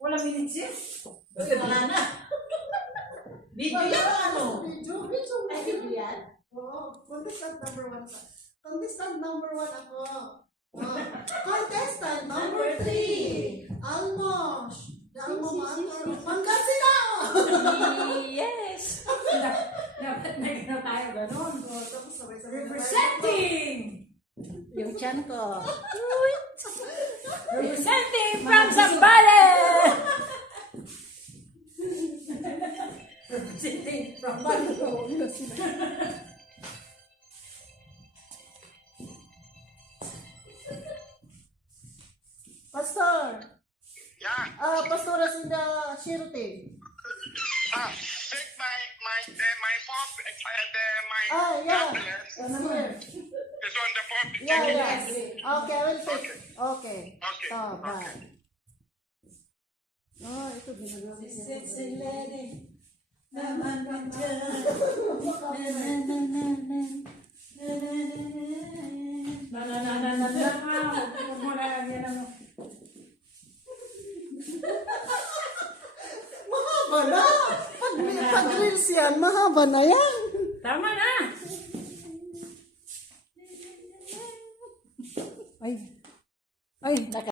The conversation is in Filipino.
Wala minutes eh. Wala na. Video yan o ano? Video Ay, video yan? Oo, contestant number 1 pa. Contestant number 1 ako. Contestant number 3. Almost. Almo matter. Pangasinan! Yes! Dapat na tayo ganun. Tapos sabay-sabay. Representing! Yung tiyan ko. Representing from Zambales! Representing from Zambales. Pastor. Yeah. Pastoras in the Shirte. Take my pop my Yeah. ambulance Here. is on the pop. Yeah, Take it. yes. Okay, I will take. Okay. Okay. Oh, bye. Okay. Oh, ito ginagawa niya. Sexy lady. Naman ka dyan. Mahaba na! Pag reels yan, mahaba na yan. Tama na! Ay. Ay,